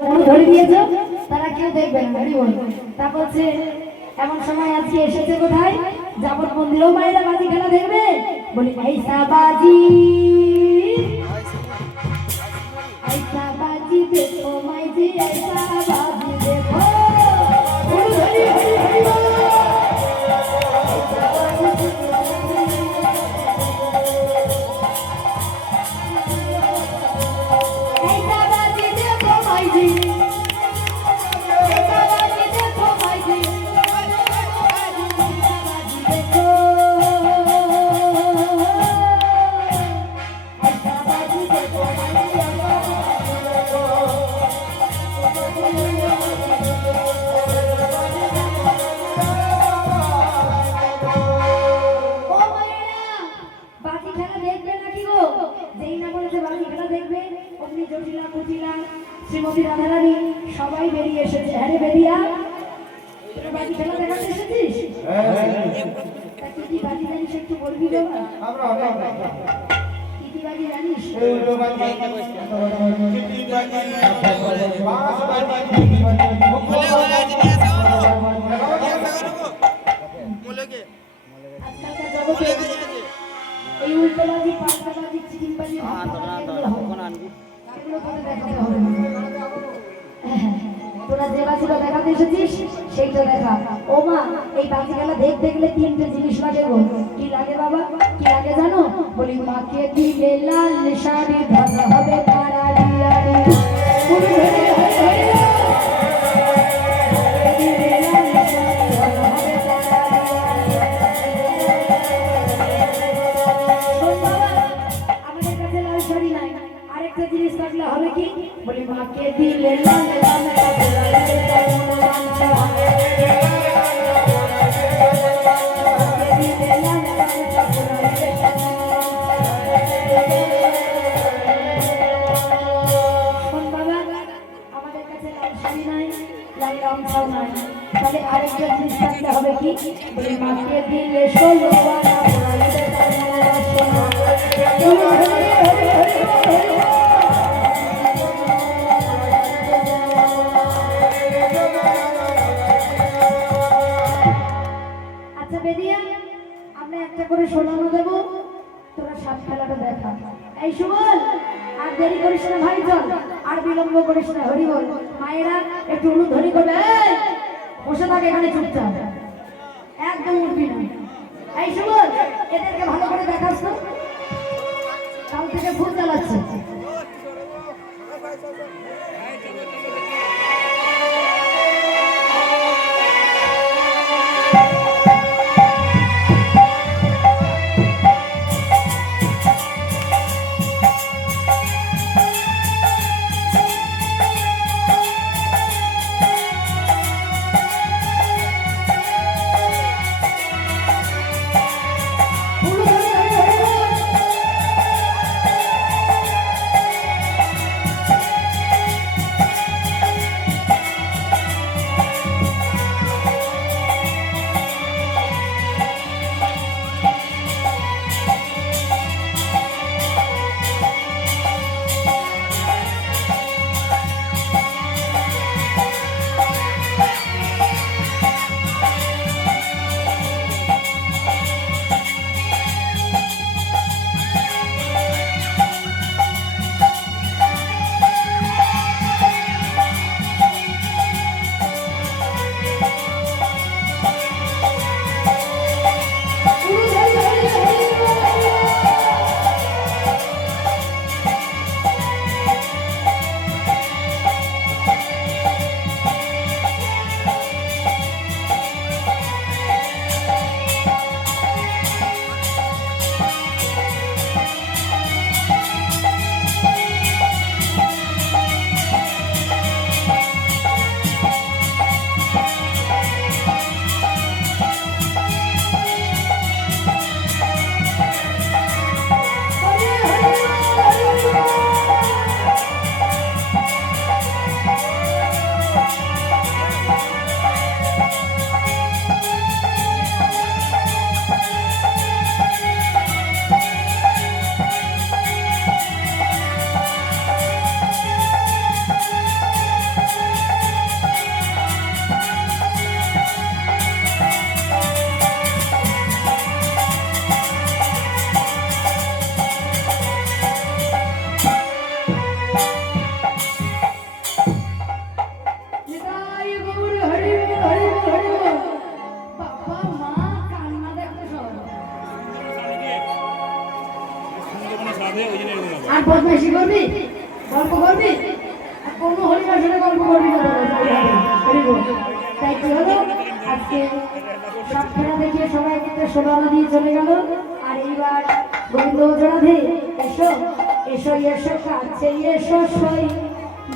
ধরে দিয়েছো তারা কেউ দেখবে না তারপর হচ্ছে এমন সময় আজকে এসেছে কোথায় যাবত মন্দিরেও মায়েরা বাজি খেলা দেখবে বলি ऐसा बाजी देखो माई जी ऐसा बाजी देखो हरि हरि हरि ऐसा बाजी देखो माई जी শ্রীমতী রাধারানী সবাই বেরিয়ে এসেছে হ্যাঁ রে বেরিয়া তোরা বাজি খেলা দেখাতে এসেছিস কি কি বাজি জানিস একটু বলবি কি কি বাজি জানিস আজকালকার জগতে এই উল্টো বাজি পাল্টা বাজি চিটিং বাজি তোরা যে বাজিটা দেখাতে এসেছিস সেইটা দেখা ও মা এই বাজি খেলা দেখতে গেলে তিনটে জিনিস লাগে গো কি লাগে বাবা কি লাগে জানো বলি মাকে দিলে লাল শাড়ি ধরা হবে তারা লিয়ারি আরেকটা জিনিস থাকলে হবে কি বলি মাকে দিলে লাল আমাদের কাছে লাল শাড়ি নাই লাল গামছাও নাই তাহলে আরেকটা জিনিস থাকলে হবে কি বলি মাকে দিলে ষোলো আমরা একটা করে শোনানো দেবো তোরা সাপ খেলাটা দেখা এই সুবল আর দেরি করিস না ভাই চল আর বিলম্ব করিস না হরি বল মায়েরা একটু অনুধ্বনি করবে বসে থাকে এখানে চুপচাপ একদম উঠবি না এই সুবল এদেরকে ভালো করে দেখাস তো কাল থেকে ভূত চালাচ্ছে আর বদমাইশি করবি, গল্প করবি, আর কোনো হরিবাসনে গল্প করবি না। তাই কি হলো, আজকে সব খেলা দেখিয়ে সবাই কিন্তু সোনানো দিয়ে চলে গেল। আর এইবার গোবিন্দ রাধে, এসো এসো এসো কাছে এসো সই,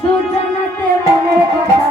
দুজনাতে মনের কথা।